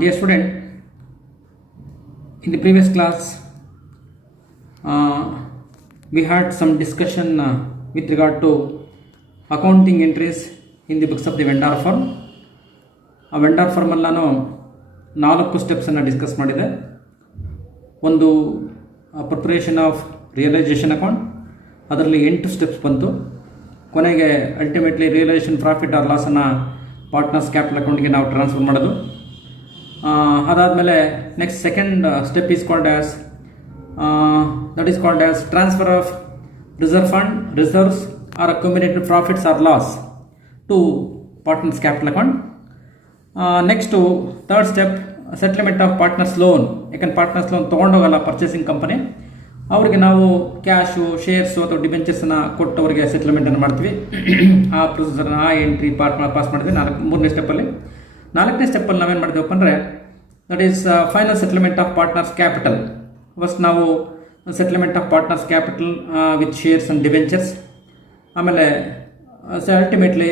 Dear student, in the previous class, we had some discussion with regard to accounting entries in the books of the vendor firm. ಆ vendor ಫರ್ಮಲ್ಲಿ ನಾನು 4 ಸ್ಟೆಪ್ಸನ್ನು discuss ಮಾಡಿದೆ. ಒಂದು preparation of realisation account, ಅದರಲ್ಲಿ 8 steps ಬಂತು. ಕೊನೆಗೆ ultimately realisation profit or ಲಾಸನ್ನು partners capital ಅಕೌಂಟ್ಗೆ ನಾವು ಟ್ರಾನ್ಸ್ಫರ್ ಮಾಡೋದು. ಅದಾದಮೇಲೆ next second step is called as transfer of reserve fund, reserves or accumulated profits or loss to partners capital account. Next third step settlement of partners loan. ಯಾಕಂದ್ರೆ partners loan ತೊಗೊಂಡೋಗಲ್ಲ purchasing company, ಅವ್ರಿಗೆ ನಾವು cash, shares ಅಥವಾ ಡಿಬೆಂಚರ್ಸನ್ನು ಕೊಟ್ಟು ಅವರಿಗೆ ಸೆಟ್ಲ್ಮೆಂಟನ್ನು ಮಾಡ್ತೀವಿ. ಆ ಪ್ರೊಸೀಜರ್ನ entry pass ಮಾಡಿದ್ವಿ. ಮೂರನೇ ಸ್ಟೆಪ್ಪಲ್ಲಿ. 4ನೇ ಸ್ಟೆಪ್ಪಲ್ಲಿ ನಾವೇನು ಮಾಡ್ತೀವಪ್ಪ ಅಂದರೆ that is final settlement of partners capital. First ನಾವು settlement of partners capital with shares and debentures. ಆಮೇಲೆ ultimately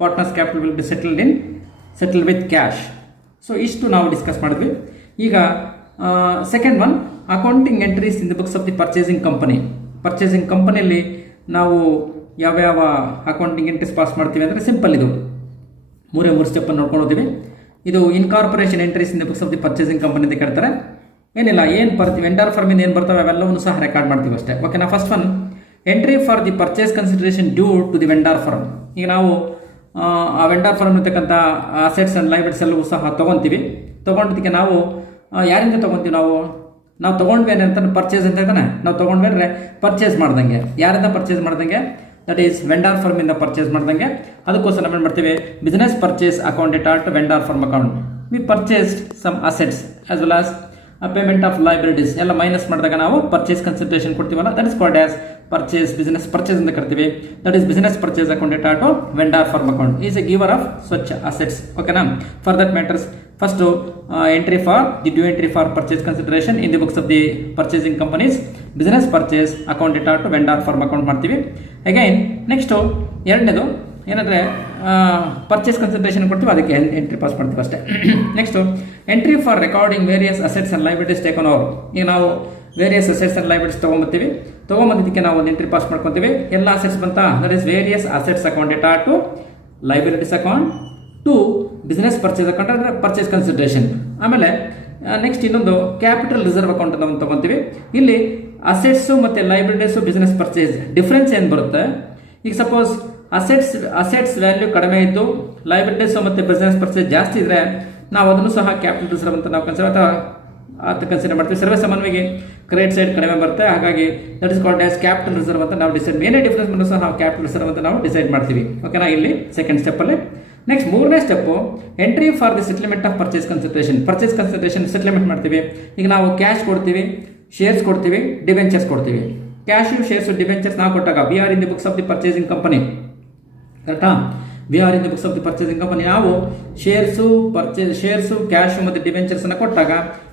partners capital will be settle with cash. So ಇಷ್ಟು ನಾವು ಡಿಸ್ಕಸ್ ಮಾಡಿದ್ವಿ. ಈಗ second one, accounting entries in the books of the purchasing company. Purchasing ಕಂಪನಿಯಲ್ಲಿ ನಾವು ಯಾವ್ಯಾವ accounting entries pass ಮಾಡ್ತೀವಿ ಅಂದರೆ ಸಿಂಪಲ್, ಇದು 3 ಸ್ಟೆಪ್ಪನ್ನು ನೋಡ್ಕೊಂಡು ಹೋಗ್ತೀವಿ. ಇದು incorporation entries in the books of the purchasing company ಅಂತ ಕೇಳ್ತಾರೆ. ಏನಿಲ್ಲ, ಏನು ಬರ್ತೀವಿ ವೆಂಡರ್ ಫರ್ಮಿಂದ ಏನು ಬರ್ತವೆ ಅವೆಲ್ಲವನ್ನು ಸಹ ರೆಕಾರ್ಡ್ ಮಾಡ್ತೀವಿ ಅಷ್ಟೇ. ಓಕೆನಾ. First one, entry for the purchase consideration due to the vendor firm. ಈಗ ನಾವು ಆ ವೆಂಡರ್ ಫರ್ಮ್ ಇರ್ತಕ್ಕಂಥ ಅಸೆಟ್ಸ್ ಆ್ಯಂಡ್ ಲೈಬಿಲಿಟೀಸ್ ಎಲ್ಲವೂ ಸಹ ತೊಗೊತೀವಿ. ತೊಗೊಂಡದಕ್ಕೆ ನಾವು ಯಾರಿಂದ ತೊಗೊತೀವಿ? ನಾವು ತೊಗೊಂಡ್ವಿ ಅಂತ ಪರ್ಚೇಸ್ ಅಂತ ಇದ್ದಾನೆ. ನಾವು ತೊಗೊಂಡ್ವಿ ಅಂದರೆ ಪರ್ಚೇಸ್ ಮಾಡ್ದಂಗೆ. ಯಾರಿಂದ ಪರ್ಚೇಸ್ ಮಾಡ್ದಂಗೆ? ದಟ್ ಈಸ್ ವೆಂಡರ್ ಫರ್ಮಿಂದ ಪರ್ಚೇಸ್ ಮಾಡ್ದಂಗೆ. ಅದಕ್ಕೋಸ್ಕರ ನಾವೇನು ಮಾಡ್ತೀವಿ? Business purchase accounted at vendor firm account. We purchased some assets as well as payment of liabilities ಎಲ್ಲ ಮೈನಸ್ ಮಾಡಿದಾಗ ನಾವು ಪರ್ಚೇಸ್ ಕನ್ಸಿಡರೇಷನ್ ಕೊಡ್ತೀವಲ್ಲ, that is called as purchase. Business purchase ಅಂತ ಕರಿತೀವಿ. That is business purchase accounted at vendor firm account is a giver of such assets. ಓಕೆನಾ. For that matters first entry for the due entry for purchase consideration in the books of the purchasing companies business purchase accounted at vendor firm account ಮಾಡ್ತೀವಿ. Again next ಎರಡನೇದು ಏನಂದರೆ purchase consideration ಕೊಡ್ತೀವಿ, ಅದಕ್ಕೆ entry pass ಮಾಡ್ತೀವಿ ಅಷ್ಟೇ. Next entry for recording various assets and liabilities taken over. ಈಗ ನಾವು various assets and liabilities ತೊಗೊಂಬಂದಿದ್ದಕ್ಕೆ ನಾವು ಒಂದು ಎಂಟ್ರಿ ಪಾಸ್ ಮಾಡ್ಕೊತೀವಿ. ಎಲ್ಲ ಅಸೆಟ್ಸ್ ಬಂತಾ? That is various assets accounted to liabilities account to business purchase account ಅಂದರೆ ಪರ್ಚೇಸ್ ಕನ್ಸಿಡರೇಷನ್. ಆಮೇಲೆ ನೆಕ್ಸ್ಟ್ ಇನ್ನೊಂದು ಕ್ಯಾಪಿಟಲ್ ರಿಸರ್ವ್ ಅಕೌಂಟ್ ಅಂತ ಒಂದು ತೊಗೊತೀವಿ. ಇಲ್ಲಿ ಅಸೆಟ್ಸು ಮತ್ತು ಲೈಬಿಲಿಟೀಸು ಬಿಸ್ನೆಸ್ ಪರ್ಚೇಸ್ ಡಿಫ್ರೆನ್ಸ್ ಏನು ಬರುತ್ತೆ? ಈಗ ಸಪೋಸ್ ಅಸೆಟ್ಸ್ ವ್ಯಾಲ್ಯೂ ಕಡಿಮೆ ಇದ್ದು ಲೈಬಿಲಿಟೀಸು ಮತ್ತು ಬಿಸ್ನೆಸ್ ಪರ್ಚೇಸ್ ಜಾಸ್ತಿ ಇದ್ದರೆ ನಾವು ಅದನ್ನು ಸಹ ಕ್ಯಾಪಿಟಲ್ ರಿಸರ್ವ್ ಅಂತ ನಾವು ಕನ್ಸಿಡರ್ ಮಾಡ್ತೀವಿ. ಸರ್ವೇ ಸಾಮಾನ್ಯವಾಗಿ ಕ್ರೆಡಿಟ್ ಸೈಡ್ ಕಡಿಮೆ ಬರುತ್ತೆ, ಹಾಗಾಗಿ that is called as capital reserve ಅಂತ ನಾವು ಡಿಸೈಡ್. ಏನೇ ಡಿಫ್ರೆನ್ಸ್ ಬಂದರೂ ಸಹ ನಾವು ಕ್ಯಾಪಿಟಲ್ ರಿಸರ್ವ್ ಅಂತ ನಾವು ಡಿಸೈಡ್ ಮಾಡ್ತೀವಿ. ಓಕೆನಾ. ಇಲ್ಲಿ ಸೆಕೆಂಡ್ ಸ್ಟೆಪ್ಪಲ್ಲಿ. ನೆಕ್ಸ್ಟ್ 3ನೇ step entry for the settlement of purchase consideration. Purchase consideration settlement ಮಾಡ್ತೀವಿ. ಈಗ ನಾವು ಕ್ಯಾಶ್ ಕೊಡ್ತೀವಿ, ಶೇರ್ಸ್ ಕೊಡ್ತೀವಿ, ಡಿಬೆಂಚರ್ಸ್ ಕೊಡ್ತೀವಿ. ಕ್ಯಾಶು, ಶೇರ್ಸು, ಡಿಬೆಂಚರ್ಸ್ ನಾವು ಕೊಟ್ಟಾಗ we are in the books of the purchasing company. ಕರೆಕ್ಟಾ? We are in the books of the purchasing company. ನಾವು ಶೇರ್ಸು, ಕ್ಯಾಶು ಮತ್ತು ಡಿಬೆಂಚರ್ಸನ್ನು ಕೊಟ್ಟಾಗ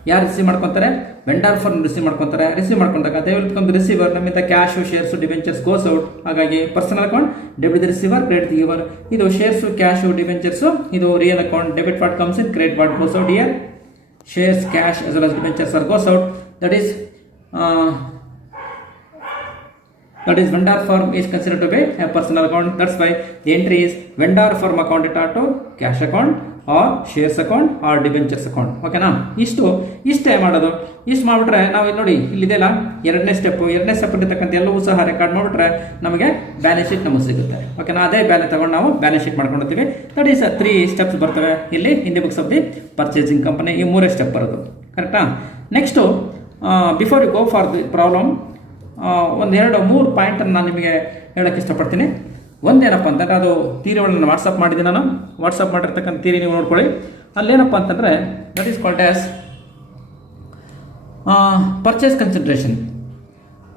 ಯಾರು ರಿಸೀವ್ ಮಾಡ್ಕೊತಾರೆ? ವೆಂಡರ್ ಫರ್ಮ್ ರಿಸೀವ್ ಮಾಡ್ಕೊತಾರೆ. ರಿಸೀವ್ ಮಾಡ್ಕೊಂಡಾಗ they will become the receiver. ನಮ್ಮಿಂದ cash, shares, debentures goes out. ಹಾಗಾಗಿ personal account debit the receiver, credit the giver. ಇದು ಶೇರ್ಸು, ಕ್ಯಾಶು, ಡಿಬೆಂಚರ್ಸು. ಇದು real account. Debit what comes in, credit what goes out. Here shares, cash as well as debentures are goes out. That is vendor firm is considered to be a personal account. That's why the entry is vendor firm account to cash account or shares account or debentures account. ಓಕೆನಾ. ಇಷ್ಟೇ ಮಾಡೋದು. ಇಷ್ಟು ಮಾಡಿಬಿಟ್ರೆ ನಾವು ಇಲ್ಲಿ ನೋಡಿ, ಇಲ್ಲಿದೆಲ್ಲ 2ನೇ step ಇರತಕ್ಕಂಥ ಎಲ್ಲವೂ ಸಹ ರೆಕಾರ್ಡ್ ಮಾಡಿಬಿಟ್ರೆ ನಮಗೆ ಬ್ಯಾಲೆನ್ಸ್ ಶೀಟ್ ನಮಗೆ ಸಿಗುತ್ತೆ. ಓಕೆನಾ. ಅದೇ ಬ್ಯಾಲೆನ್ಸ್ ತಗೊಂಡು ನಾವು ಬ್ಯಾಲೆನ್ಸ್ ಶೀಟ್ ಮಾಡ್ಕೊಂಡಿರ್ತೀವಿ. ದಟ್ ಈಸ್ 3 ಸ್ಟೆಪ್ಸ್ ಬರ್ತವೆ ಇಲ್ಲಿ in the books of the purchasing company. ಈ 3 ಸ್ಟೆಪ್ ಬರೋದು. ಕರೆಕ್ಟಾ. Next before you go for the problem, 3 ಪಾಯಿಂಟನ್ನು ನಾನು ನಿಮಗೆ ಹೇಳೋಕ್ಕೆ ಇಷ್ಟಪಡ್ತೀನಿ. ಒಂದೇನಪ್ಪ ಅಂತಂದರೆ, ಅದು ಥಿಯರಿಗಳನ್ನು ನಾನು ವಾಟ್ಸಪ್ ಮಾಡಿದ್ದೀನಿ. ನಾನು ವಾಟ್ಸಪ್ ಮಾಡಿರ್ತಕ್ಕಂಥ ಥಿಯರಿ ನೀವು ನೋಡ್ಕೊಳ್ಳಿ. ಅಲ್ಲೇನಪ್ಪ ಅಂತಂದರೆ that is called as purchase consideration.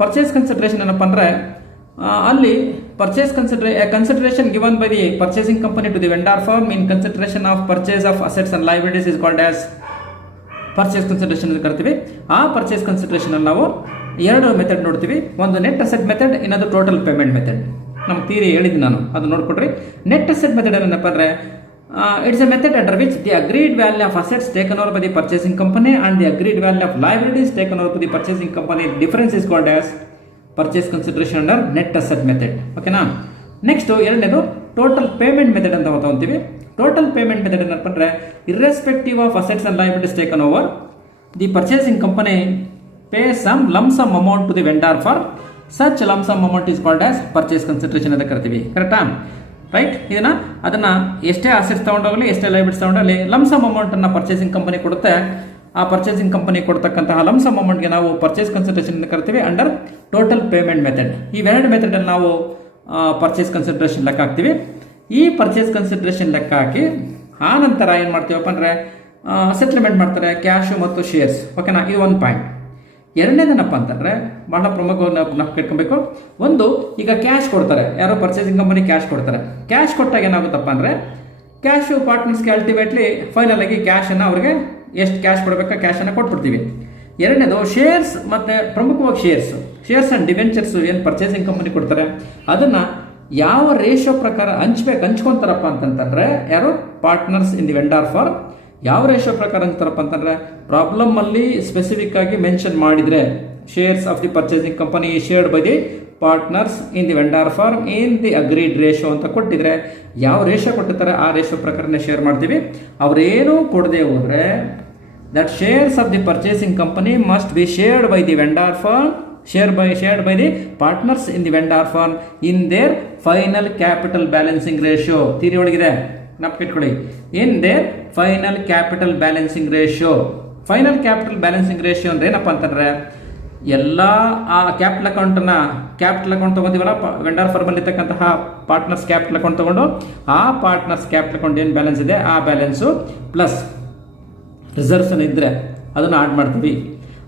Purchase consideration ಏನಪ್ಪ ಅಂದರೆ ಅಲ್ಲಿ purchase consideration given by the purchasing company to the vendor firm in consideration of purchase of assets and liabilities is called as purchase consideration ಅಂತ ಕರಿತೀವಿ. ಆ purchase consideration ನಾವು 2 method ನೋಡ್ತೀವಿ. ಒಂದು net asset method, ಇನ್ನೊಂದು ಟೋಟಲ್ ಪೇಮೆಂಟ್ ಮೆಥಡ್. ನಮ್ಮ theory ಹೇಳಿದ್ದೀನಿ ನಾನು, ಅದು ನೋಡ್ಕೊಡ್ರಿ. ನೆಟ್ ಅಸೆಟ್ ಮೆಥಡ್ ಏನಪ್ಪ ಅಂದರೆ It's a method under which the agreed value of assets taken over by the purchasing company and the agreed value of liabilities taken over by the purchasing company difference is called as purchase consideration under net asset method. ಓಕೆನಾ. Next ಎರಡನೇದು total payment method ಅಂತ ತಗೊಂತೀವಿ. Total payment method ಏನಪ್ಪ ಅಂದರೆ irrespective of assets and liabilities taken over the purchasing company pay some lump sum amount to the vendor for such lump sum amount is called as purchase consideration ಅಂತ ಕರಿತೀವಿ. ಕರೆಕ್ಟಾ? Right. ಅದನ್ನು ಎಷ್ಟೇ assets ತೊಗೊಂಡೋಗಲಿ ಎಷ್ಟೇ liabilities ತೊಗೊಂಡೋಗಲಿ lump sum ಅಮೌಂಟನ್ನು purchasing company ಕೊಡುತ್ತೆ. ಆ ಪರ್ಚೇಸಿಂಗ್ ಕಂಪನಿ ಕೊಡ್ತಕ್ಕಂತಹ ಲಮ್ಸಮ್ ಅಮೌಂಟ್ಗೆ ನಾವು ಪರ್ಚೇಸ್ ಕನ್ಸಿಡರೇಷನ್ ಅಂತ ಕರಿತೀವಿ ಅಂಡರ್ ಟೋಟಲ್ ಪೇಮೆಂಟ್ ಮೆಥಡ್. ಇವೆರಡು ಮೆಥಡಲ್ಲಿ ನಾವು ಪರ್ಚೇಸ್ ಕನ್ಸಿಡರೇಷನ್ ಲೆಕ್ಕ ಹಾಕ್ತೀವಿ. ಈ ಪರ್ಚೇಸ್ ಕನ್ಸಿಡರೇಷನ್ ಲೆಕ್ಕ ಹಾಕಿ ಆ ನಂತರ ಏನು ಮಾಡ್ತೀವಪ್ಪ ಅಂದರೆ ಸೆಟ್ಲ್ಮೆಂಟ್ ಮಾಡ್ತಾರೆ ಕ್ಯಾಶು ಮತ್ತು ಶೇರ್ಸ್. ಓಕೆನಾ. ಇದು ಒಂದು ಪಾಯಿಂಟ್. ಎರಡನೇದೇನಪ್ಪ ಅಂತಂದರೆ ಬಹಳ ಪ್ರಮುಖವಾಗಿ ನಾವು ಕೇಳ್ಕೊಬೇಕು. ಒಂದು, ಈಗ ಕ್ಯಾಶ್ ಕೊಡ್ತಾರೆ, ಯಾರೋ ಪರ್ಚೇಸಿಂಗ್ ಕಂಪನಿ ಕ್ಯಾಶ್ ಕೊಡ್ತಾರೆ. ಕ್ಯಾಶ್ ಕೊಟ್ಟಾಗ ಏನಾಗುತ್ತಪ್ಪ ಅಂದರೆ ಕ್ಯಾಶು ಪಾರ್ಟ್ನರ್ಸ್ಗೆ ಅಲ್ಟಿಮೇಟ್ಲಿ ಫೈನಲ್ ಆಗಿ ಕ್ಯಾಶನ್ನು ಅವ್ರಿಗೆ ಎಷ್ಟು ಕ್ಯಾಶ್ ಕೊಡಬೇಕಾ ಕ್ಯಾಶನ್ನು ಕೊಟ್ಬಿಡ್ತೀವಿ. ಎರಡನೇದು ಶೇರ್ಸ್ ಮತ್ತು ಪ್ರಮುಖವಾಗಿ ಶೇರ್ಸ್ ಆ್ಯಂಡ್ ಡಿವೆಂಚರ್ಸು ಏನು ಪರ್ಚೇಸಿಂಗ್ ಕಂಪನಿ ಕೊಡ್ತಾರೆ ಅದನ್ನು ಯಾವ ರೇಷೋ ಪ್ರಕಾರ ಹಂಚ್ಕೊತಾರಪ್ಪ ಅಂತಂತಂದರೆ ಯಾರು partners in the vendor firm ಯಾವ ರೇಷೋ ಪ್ರಕಾರ ಹಂಚ್ತಾರಪ್ಪ ಅಂತಂದರೆ ಪ್ರಾಬ್ಲಮಲ್ಲಿ ಸ್ಪೆಸಿಫಿಕ್ ಆಗಿ ಮೆನ್ಷನ್ ಮಾಡಿದರೆ shares of the purchasing company shared by the partners in the vendor firm in the agreed ratio ಅಂತ ಕೊಟ್ಟಿದ್ರೆ ಯಾವ ರೇಷೋ ಕೊಟ್ಟಿರ್ತಾರೆ ಆ ರೇಷೋ ಪ್ರಕಾರನೇ ಶೇರ್ ಮಾಡ್ತೀವಿ. ಅವರೇನೂ ಕೊಡದೆ ಹೋದರೆ that shares of the purchasing company must be shared by the vendor firm shared by the partners in the vendor firm in their final capital balancing ratio. Theory ಒಳಗಿದೆ ನೆನಪಿಟ್ಕೊಳ್ಳಿ. in their final capital balancing ratio. Final capital balancing ratio ಅಂದ್ರೆ ಏನಪ್ಪ ಅಂತಂದ್ರೆ ಎಲ್ಲ ಆ capital account ತಗೊಂಡಿವಲ್ಲ vendor firm ಅಲ್ಲಿ ಇರ್ತಕ್ಕಂತಹ ಪಾರ್ಟ್ನರ್ಸ್ ಕ್ಯಾಪಿಟಲ್ ಅಕೌಂಟ್ ತಗೊಂಡು ಆ ಪಾರ್ಟ್ನರ್ಸ್ ಕ್ಯಾಪಿಟಲ್ ಅಕೌಂಟ್ ಏನು ಬ್ಯಾಲೆನ್ಸ್ ಇದೆ ಆ ಬ್ಯಾಲೆನ್ಸು ಪ್ಲಸ್ ರಿಸರ್ವ್ಸ್ ಇದ್ರೆ ಅದನ್ನು ಆಡ್ ಮಾಡ್ತೀವಿ.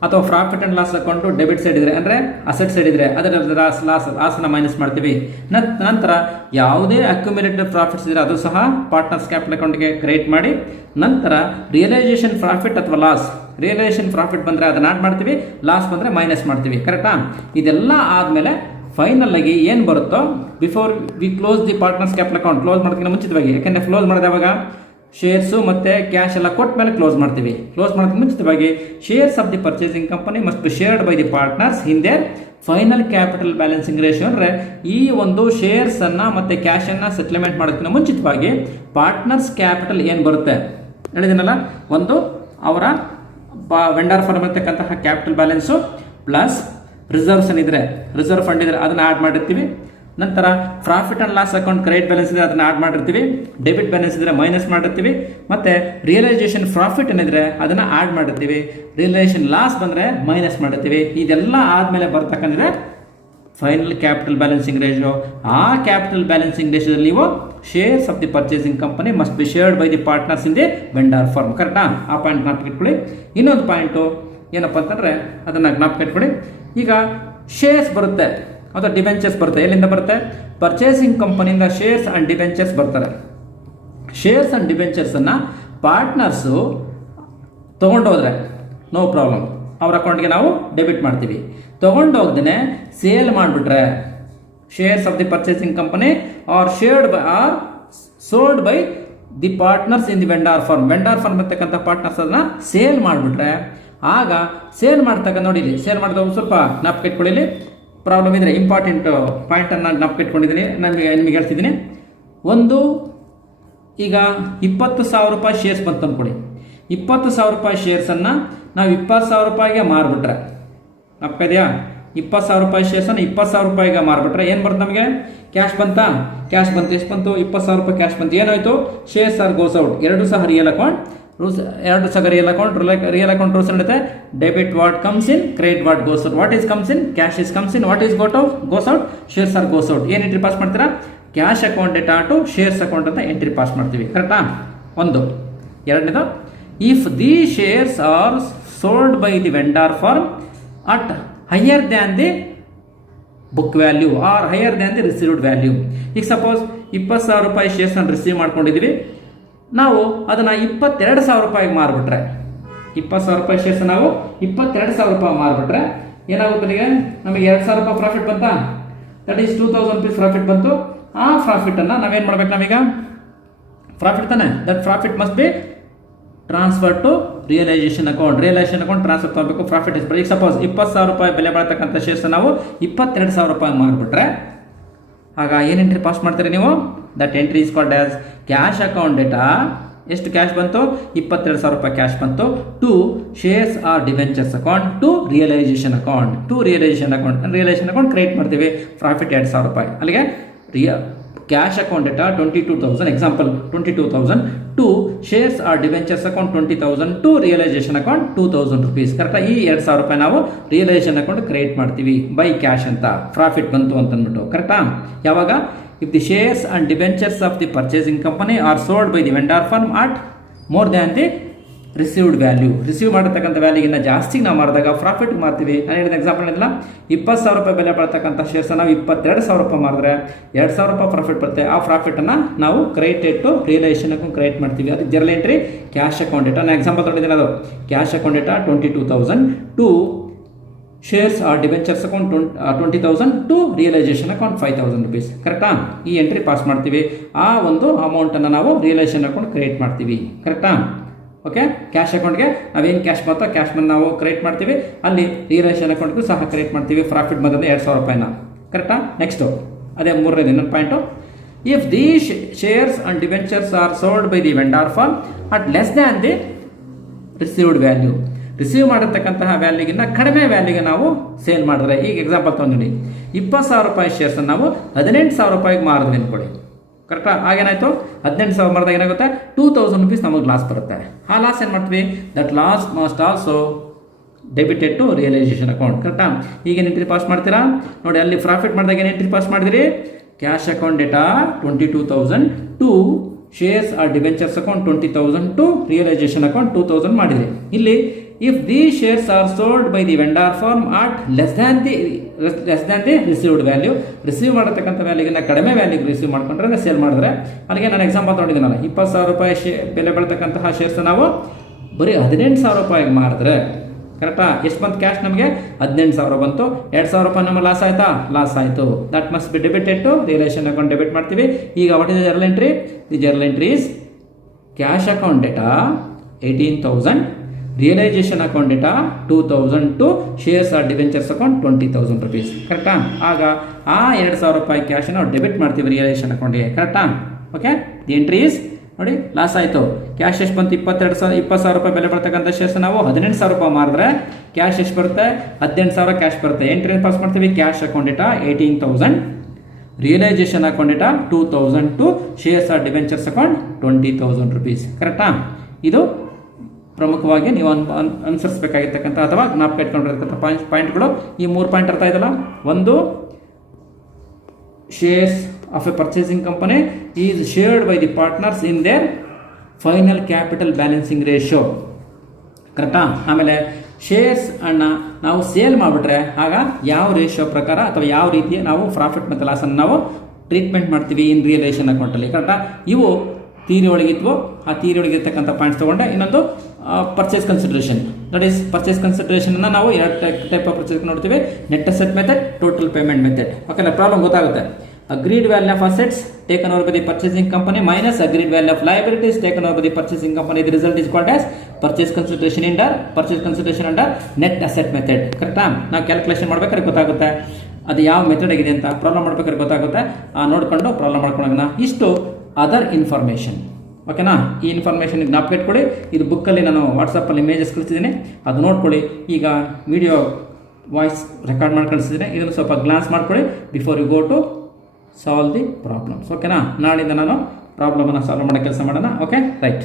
ಅಥವಾ profit and loss account debit side ಇದ್ರೆ ಅಂದರೆ ಅಸೆಟ್ ಸೈಡ್ ಇದ್ರೆ ಅದರ ಲಾಸನ್ನು ಮೈನಸ್ ಮಾಡ್ತೀವಿ. ನಂತರ ಯಾವುದೇ ಅಕ್ಯುಮುಲೇಟೆಡ್ ಪ್ರಾಫಿಟ್ಸ್ ಇದ್ರೆ ಅದು ಸಹ ಪಾರ್ಟ್ನರ್ಸ್ ಕ್ಯಾಪಿಟಲ್ ಅಕೌಂಟ್ಗೆ ಕ್ರಿಯೇಟ್ ಮಾಡಿ ನಂತರ ರಿಯಲೈಸೇಷನ್ ಪ್ರಾಫಿಟ್ ಅಥವಾ ಲಾಸ್ ರಿಯಲೈಸೇಷನ್ ಪ್ರಾಫಿಟ್ ಬಂದರೆ ಅದನ್ನ ಆಡ್ ಮಾಡ್ತೀವಿ, ಲಾಸ್ ಬಂದರೆ ಮೈನಸ್ ಮಾಡ್ತೀವಿ. ಕರೆಕ್ಟಾ? ಇದೆಲ್ಲ ಆದಮೇಲೆ ಫೈನಲ್ ಆಗಿ ಏನು ಬರುತ್ತೋ before we close the partners capital account close ಮಾಡೋದಕ್ಕಿಂತ ಮುಂಚಿತವಾಗಿ, ಯಾಕೆಂದರೆ ಕ್ಲೋಸ್ ಮಾಡೋದು ಯಾವಾಗ ಶೇರ್ಸು ಮತ್ತು ಕ್ಯಾಶ್ ಎಲ್ಲ ಕೊಟ್ಟ ಮೇಲೆ ಕ್ಲೋಸ್ ಮಾಡ್ತೀವಿ. ಕ್ಲೋಸ್ ಮಾಡೋದಕ್ಕೆ ಮುಂಚಿತವಾಗಿ shares of the purchasing company must be shared by the partners in their final capital balancing ratio. ಅಂದರೆ ಈ ಒಂದು ಶೇರ್ಸನ್ನು ಮತ್ತು ಕ್ಯಾಶನ್ನು ಸೆಟ್ಲ್ಮೆಂಟ್ ಮಾಡೋದಕ್ಕಿಂತ ಮುಂಚಿತವಾಗಿ ಪಾರ್ಟ್ನರ್ಸ್ ಕ್ಯಾಪಿಟಲ್ ಏನು ಬರುತ್ತೆ ಹೇಳಿದ್ದೀನಲ್ಲ, ಒಂದು ಅವರ ವೆಂಡರ್ ಫರ್ಮ್ ಇರ್ತಕ್ಕಂತಹ capital balance plus reserve fund ಇದ್ರೆ ಅದನ್ನು ಆಡ್ ಮಾಡಿರ್ತೀವಿ. ನಂತರ profit and loss account credit balance ಇದ್ರೆ ಅದನ್ನು ಆಡ್ ಮಾಡಿರ್ತೀವಿ, ಡೆಬಿಟ್ ಬ್ಯಾಲೆನ್ಸ್ ಇದ್ರೆ ಮೈನಸ್ ಮಾಡಿರ್ತೀವಿ, ಮತ್ತು ರಿಯಲೈಸೇಷನ್ ಪ್ರಾಫಿಟ್ ಏನಿದ್ರೆ ಅದನ್ನು ಆಡ್ ಮಾಡಿರ್ತೀವಿ, ರಿಯಲೈಸೇಷನ್ ಲಾಸ್ ಬಂದರೆ ಮೈನಸ್ ಮಾಡಿರ್ತೀವಿ. ಇದೆಲ್ಲ ಆದಮೇಲೆ ಬರ್ತಕ್ಕಂಥದ್ದೇ ಫೈನಲ್ ಕ್ಯಾಪಿಟಲ್ ಬ್ಯಾಲೆನ್ಸಿಂಗ್ ರೇಷಿಯೋ. ಆ ಕ್ಯಾಪಿಟಲ್ ಬ್ಯಾಲೆನ್ಸಿಂಗ್ ರೇಷಿಯೋದಲ್ಲಿ ನೀವು shares of the purchasing company must be shared by the partners in the vendor firm. ಕರೆಕ್ಟಾ? ಆ ಪಾಯಿಂಟ್ ಜ್ಞಾಪಕ ಇಟ್ಕೊಳ್ಳಿ. ಇನ್ನೊಂದು ಪಾಯಿಂಟು ಏನಪ್ಪ ಅಂತಂದರೆ ಅದನ್ನು ಜ್ಞಾಪಕ ಇಟ್ಕೊಳ್ಳಿ. ಈಗ ಶೇರ್ಸ್ ಬರುತ್ತೆ ಅಥವಾ ಡಿಬೆಂಚರ್ಸ್ ಬರುತ್ತೆ. ಎಲ್ಲಿಂದ ಬರುತ್ತೆ? ಪರ್ಚೇಸಿಂಗ್ ಕಂಪನಿಯಿಂದ ಶೇರ್ಸ್ ಆ್ಯಂಡ್ ಡಿಬೆಂಚರ್ಸ್ ಬರ್ತಾರೆ. ಶೇರ್ಸ್ ಆ್ಯಂಡ್ ಡಿಬೆಂಚರ್ಸನ್ನು ಪಾರ್ಟ್ನರ್ಸು ತೊಗೊಂಡೋದ್ರೆ ನೋ ಪ್ರಾಬ್ಲಮ್, ಅವ್ರ ಅಕೌಂಟ್ಗೆ ನಾವು ಡೆಬಿಟ್ ಮಾಡ್ತೀವಿ. ತೊಗೊಂಡೋಗ್ದೇ ಸೇಲ್ ಮಾಡಿಬಿಟ್ರೆ shares of the purchasing company are sold by the partners in the vendor firm ಇರ್ತಕ್ಕಂಥ ಪಾರ್ಟ್ನರ್ಸ್ ಅದನ್ನು ಸೇಲ್ ಮಾಡಿಬಿಟ್ರೆ ಆಗ ಸೇಲ್ ಮಾಡ್ತಕ್ಕ ನೋಡಿ ಇಲ್ಲಿ ಸೇಲ್ ಮಾಡಿದಾಗ ಸ್ವಲ್ಪ ಜ್ಞಾಪಕ ಇಟ್ಕೊಳ್ಳಿ. ಪ್ರಾಬ್ಲಮ್ ಇದ್ದರೆ ಇಂಪಾರ್ಟೆಂಟ್ ಪಾಯಿಂಟನ್ನು ಜ್ಞಾಪಕ ಇಟ್ಕೊಂಡಿದ್ದೀನಿ, ನಿಮಗೆ ಹೇಳ್ತಿದ್ದೀನಿ. ಒಂದು ಈಗ 20,000 ರೂಪಾಯಿ ಶೇರ್ಸ್ ಬಂತು ಅಂದ್ಕೊಳ್ಳಿ. 20,000 ರೂಪಾಯಿ ಶೇರ್ಸನ್ನು ನಾವು 20,000 ರೂಪಾಯಿಗೆ ಮಾರ್ಬಿಟ್ರೆ ಜ್ಞಾಪಕ ಇದೆಯಾ? 20,000 ರೂಪಾಯಿ ಶೇರ್ಸನ್ನು 20,000 ರೂಪಾಯಿಗೆ ಮಾರ್ಬಿಟ್ರೆ ಏನು ಬರುತ್ತೆ ನಮಗೆ? ಕ್ಯಾಶ್ ಬಂತಾ? ಕ್ಯಾಶ್ ಬಂತು. ಎಷ್ಟು ಬಂತು? 20,000 ರೂಪಾಯಿ ಕ್ಯಾಶ್ ಬಂತು. ಏನಾಯಿತು? Shares are goes out. ಎರಡು ಸಹ real account real account rules ನಡೆಯುತ್ತೆ. Debit what comes in, credit what goes out. What is comes in? Cash is comes in. What is goes out? Shares are goes out. ಏನು entry pass ಮಾಡ್ತೀರಾ? Cash account data to shares account ಅಂತ entry pass ಮಾಡ್ತೀವಿ. ಕರೆಕ್ಟಾ? ಒಂದು. ಎರಡನೇದು, if the shares are sold by the vendor firm at higher than the book value are higher than the received value. ಈಗ suppose 20,000 ರೂಪಾಯಿ ಶೇರ್ಸನ್ನು receive ಮಾಡ್ಕೊಂಡಿದ್ದೀವಿ, ನಾವು ಅದನ್ನು 22,000 ರೂಪಾಯಿಗೆ ಮಾರ್ಬಿಟ್ರೆ 20,000 ರೂಪಾಯಿ ಶೇರ್ಸ್ ನಾವು 22,000 ರೂಪಾಯಿ ಮಾರ್ಬಿಟ್ರೆ ಏನಾಗುತ್ತೆ? ಈಗ ನಮಗೆ 2,000 ರೂಪಾಯಿ ಪ್ರಾಫಿಟ್ ಬಂತಾ? ದಟ್ ಈಸ್ 2,000 ರೂಪೀಸ್ ಪ್ರಾಫಿಟ್ ಬಂತು. ಆ ಪ್ರಾಫಿಟನ್ನು ನಾವೇನು ಮಾಡ್ಬೇಕು? ನಾವೀಗ ಪ್ರಾಫಿಟ್ ತಾನೆ, that profit must be transfer to realisation account. Realisation account transfer ತಗೋಬೇಕು. ಪ್ರಾಫಿಟ್ ಎಷ್ಟು? ಈಗ ಸಪೋಸ್ 20,000 ರೂಪಾಯಿ ಬೆಲೆ ಬಾಳ್ತಕ್ಕಂಥ ಶೇರ್ಸ್ ನಾವು 22,000 ರೂಪಾಯಿ ಮಾರ್ಬಿಟ್ರೆ ಆಗ ಏನು ಎಂಟ್ರಿ ಪಾಸ್ ಮಾಡ್ತೀರಿ ನೀವು? That entry is called as cash account data. ಎಷ್ಟು ಕ್ಯಾಶ್ ಬಂತು? 22,000 ರೂಪಾಯಿ ಕ್ಯಾಶ್ ಬಂತು. To shares or debentures account to realisation account. Realisation account create ಮಾಡ್ತೀವಿ. ಪ್ರಾಫಿಟ್ 2,000 ರೂಪಾಯಿ. ಅಲ್ಲಿಗೆ cash account data 22,000, example 22,000 to shares or debentures account 20,000 to realisation account 2,000 rupees. ಕರೆಕ್ಟಾ? ಈ 2,000 ರೂಪಾಯಿ ನಾವು ರಿಯಲೈಸೇಷನ್ ಅಕೌಂಟ್ ಕ್ರಿಯೇಟ್ ಮಾಡ್ತೀವಿ ಬೈ ಕ್ಯಾಶ್ ಅಂತ. ಪ್ರಾಫಿಟ್ ಬಂತು ಅಂತ ಅಂದ್ಬಿಟ್ಟು. ಕರೆಕ್ಟಾ? ಯಾವಾಗ? If the shares and debentures of the purchasing company are sold by the vendor firm at more than the received value. Receive ಮಾಡಿರ್ತಕ್ಕಂಥ ವ್ಯಾಲ್ಯೂಗಿಂತ ಜಾಸ್ತಿ ನಾವು ಮಾಡಿದಾಗ ಪ್ರಾಫಿಟ್ ಮಾಡ್ತೀವಿ. ನಾನು ಹೇಳಿದ ಎಕ್ಸಾಂಪಲ್ ಇಲ್ಲ, 20,000 ರೂಪಾಯಿ ಬೆಲೆ ಬಾಳ್ತಕ್ಕಂಥ ಶೇರ್ಸ್ ನಾವು 22,000 ರೂಪಾಯಿ ಮಾಡಿದ್ರೆ 2,000 ರೂಪಾಯಿ ಪ್ರಾಫಿಟ್ ಬರುತ್ತೆ. ಆ ಪ್ರಾಫಿಟನ್ನು ನಾವು credit to realisation account create ಮಾಡ್ತೀವಿ. ಅದು journal entry cash account data. ನಾನು ಎಕ್ಸಾಂಪಲ್ ತೊಗೊಂಡಿದ್ದೀನಿ, ಅದು cash account data 22,000 to shares or debentures account 20,000 to realisation account 5,000 rupees. ಕರೆಕ್ಟಾ? ಈ ಎಂಟ್ರಿ ಪಾಸ್ ಮಾಡ್ತೀವಿ. ಆ ಒಂದು ಅಮೌಂಟನ್ನು ನಾವು ರಿಯಲೈಸೇಷನ್ ಅಕೌಂಟ್ ಕ್ರಿಯೇಟ್ ಮಾಡ್ತೀವಿ. ಕರೆಕ್ಟಾ? ಓಕೆ, ಕ್ಯಾಶ್ ಅಕೌಂಟ್ಗೆ ನಾವೇನು ಕ್ಯಾಶ್ ಬರ್ತೋ ಕ್ಯಾಶ್ ಬಂದು ನಾವು ಕ್ರಿಯೇಟ್ ಮಾಡ್ತೀವಿ. ಅಲ್ಲಿ ರಿಯಲೈಸೇಷನ್ ಅಕೌಂಟ್ಗೂ ಸಹ ಕ್ರಿಯೇಟ್ ಮಾಡ್ತೀವಿ. ಪ್ರಾಫಿಟ್ ಬಂದರೆ 2,000 ರೂಪಾಯಿನ. ಕರೆಕ್ಟಾ? ನೆಕ್ಸ್ಟು ಅದೇ ಮೂರನೇದು ಇನ್ನೊಂದು point. If the shares and debentures are sold by the vendor firm at less than the received value. Receive ಮಾಡಿರ್ತಕ್ಕಂತಹ ವ್ಯಾಲ್ಯೂಗಿಂತ ಕಡಿಮೆ ವ್ಯಾಲ್ಯೂಗೆ ನಾವು ಸೇಲ್ ಮಾಡಿದ್ರೆ, ಈಗ ಎಕ್ಸಾಂಪಲ್ ತೊಗೊಂಡು 20,000 ರೂಪಾಯಿ ಶೇರ್ಸನ್ನು ನಾವು 18,000 ರೂಪಾಯಿಗೆ ಮಾರಿದ್ವಿ ಅಂದ್ಕೊಳ್ಳಿ. ಕರೆಕ್ಟಾ? ಆಗೇನಾಯಿತು? 18,000 ಮಾರಿದಾಗ ಏನಾಗುತ್ತೆ? 2,000 ರೂಪೀಸ್ ನಮಗೆ ಲಾಸ್ ಬರುತ್ತೆ. ಆ ಲಾಸ್ ಏನು ಮಾಡ್ತೀವಿ? That loss must also debited to realisation account. ಕರೆಕ್ಟಾ? ಈಗೇನು ಎಂಟ್ರಿ ಪಾಸ್ ಮಾಡ್ತೀರಾ ನೋಡಿ. ಅಲ್ಲಿ ಪ್ರಾಫಿಟ್ ಮಾಡಿದಾಗ ಏನು ಎಂಟ್ರಿ ಪಾಸ್ ಮಾಡಿದಿರಿ? Cash account data 22,000 to shares or debentures account 20,000 to realisation account 2,000 ಮಾಡಿದಿರಿ. ಇಲ್ಲಿ if the shares are sold by the vendor firm at less than the received value. Receive ಮಾಡತಕ್ಕಂಥ ವ್ಯಾಲ್ಯೂಗಿಂತ ಕಡಿಮೆ ವ್ಯಾಲ್ಯೂಗೆ ರಿಸೀವ್ ಮಾಡ್ಕೊಂಡ್ರೆ sale ಮಾಡಿದ್ರೆ, ಅಲ್ಲಿಗೆ ನಾನು ಎಕ್ಸಾಂಪಲ್ ತೊಗೊಂಡಿದ್ದೀನಲ್ಲ, 20,000 ರೂಪಾಯಿ ಬೆಲೆ ಬಾಳ್ತಕ್ಕಂತಹ ಶೇರ್ಸ್ ನಾವು ಬರೀ 18,000 ರೂಪಾಯಿಗೆ ಮಾರಿದ್ರೆ, ಕರೆಕ್ಟಾ? ಎಷ್ಟು ಬಂತು ಕ್ಯಾಶ್? ನಮಗೆ 18,000 ಬಂತು. 2,000 ರೂಪಾಯಿ ನಮಗೆ ಲಾಸ್ ಆಯ್ತಾ? ಲಾಸ್ ಆಯಿತು. That must be debited to realisation account debit ಮಾಡ್ತೀವಿ. ಈಗ what is the journal entry? The journal entry is cash account data 18,000, realisation account data 2,000 to shares or debentures account 20,000 rupees. ಕರೆಕ್ಟಾ? ಆಗ ಆ 2,000 ರೂಪಾಯಿ cash ನಾವು debit ಮಾಡ್ತೀವಿ realisation ಅಕೌಂಟ್ಗೆ. ಕರೆಕ್ಟಾ? ಓಕೆ, ದಿ ಎಂಟ್ರಿ ಇಸ್ ನೋಡಿ ಲಾಸ್ ಆಯಿತು. ಕ್ಯಾಶ್ ಎಷ್ಟು ಬಂತು? 20,000 ರೂಪಾಯಿ ಬೆಲೆ ಬರ್ತಕ್ಕಂಥ ಶೇರ್ಸ್ ನಾವು 18,000 ರೂಪಾಯಿ ಮಾರಿದ್ರೆ ಕ್ಯಾಶ್ ಎಷ್ಟು ಬರುತ್ತೆ? 18,000 ಕ್ಯಾಶ್ ಬರುತ್ತೆ. ಎಂಟ್ರಿ ಪಾಸ್ ಮಾಡ್ತೀವಿ. Cash account data 18,000, realisation account data 2,000 to shares or debentures account 20,000 rupees. ಕರೆಕ್ಟಾ? ಇದು ಪ್ರಮುಖವಾಗಿ ನೀವು ಅನುಸರಿಸಬೇಕಾಗಿರ್ತಕ್ಕಂಥ ಅಥವಾ ಜ್ಞಾಪಕ ಇಟ್ಕೊಂಡಿರ್ತಕ್ಕಂಥ ಪಾಯಿಂಟ್ಗಳು. ಈ 3 ಪಾಯಿಂಟ್ ಅರ್ಥ ಆಯ್ತಲ್ಲ? ಒಂದು, shares of a purchasing company is shared by the partners in their final capital balancing ratio. ಕರೆಕ್ಟಾ? ಆಮೇಲೆ ಶೇರ್ಸ್ ಅನ್ನ ನಾವು ಸೇಲ್ ಮಾಡಿಬಿಟ್ರೆ ಆಗ ಯಾವ ರೇಷಿಯೋ ಪ್ರಕಾರ ಅಥವಾ ಯಾವ ರೀತಿಯ ನಾವು ಪ್ರಾಫಿಟ್ ಮತ್ತು ಲಾಸನ್ನು ನಾವು ಟ್ರೀಟ್ಮೆಂಟ್ ಮಾಡ್ತೀವಿ ಇನ್ ರಿಯಲೈಸೇಷನ್ ಅಕೌಂಟಲ್ಲಿ. ಕರೆಕ್ಟಾ? ಇವು ಥಿಯರಿ ಒಳಗಿದ್ವು. ಆ ಥಿಯರಿ ಒಳಗಿರ್ತಕ್ಕಂಥ ಪಾಯಿಂಟ್ಸ್ ತೊಗೊಂಡೆ. ಇನ್ನೊಂದು purchase consideration. That is purchase ಕನ್ಸಿಡರೇಷನ್ನ ನಾವು 2 ಟೈಪ್ ಆಫ್ ಪರ್ಚೇಸ್ ನೋಡ್ತೀವಿ: net asset method, total payment method. Okay, problem ಗೊತ್ತಾಗುತ್ತೆ. Agreed value of assets taken over by the purchasing company minus agreed value of liabilities taken over by the purchasing company. The result is called as purchase consideration under net asset method. ಕರೆಕ್ಟಾ? ನಾವು calculation ಮಾಡ್ಬೇಕಾದ್ರೆ ಗೊತ್ತಾಗುತ್ತೆ ಅದು ಯಾವ method ಆಗಿದೆ ಅಂತ. Problem ಮಾಡ್ಬೇಕಾದ್ರೆ ಗೊತ್ತಾಗುತ್ತೆ. ನೋಡ್ಕೊಂಡು ಪ್ರಾಬ್ಲಮ್ ಮಾಡ್ಕೊಳ್ಳೋಣ. ಇಷ್ಟು ಅದರ್ ಇನ್ಫಾರ್ಮೇಷನ್. ಓಕೆನಾ? ಈ ಇನ್ಫಾರ್ಮೇಷನ್ ಜ್ಞಾಪಕ ಇಟ್ಕೊಳ್ಳಿ. ಇದು ಬುಕ್ಕಲ್ಲಿ ನಾನು ವಾಟ್ಸಪ್ಪಲ್ಲಿ ಇಮೇಜಸ್ ಕಳಿಸಿದ್ದೀನಿ, ಅದು ನೋಡ್ಕೊಳ್ಳಿ. ಈಗ ವಿಡಿಯೋ ವಾಯ್ಸ್ ರೆಕಾರ್ಡ್ ಮಾಡಿ ಕಳಿಸಿದ್ದೀನಿ, ಇದನ್ನು ಸ್ವಲ್ಪ ಗ್ಲಾನ್ಸ್ ಮಾಡ್ಕೊಳ್ಳಿ before you go to solve the problems. ಓಕೆನಾ? ನಾಳಿಂದ ನಾನು ಪ್ರಾಬ್ಲಮನ್ನು ಸಾಲ್ವ್ ಮಾಡೋ ಕೆಲಸ ಮಾಡೋಣ. Okay, right.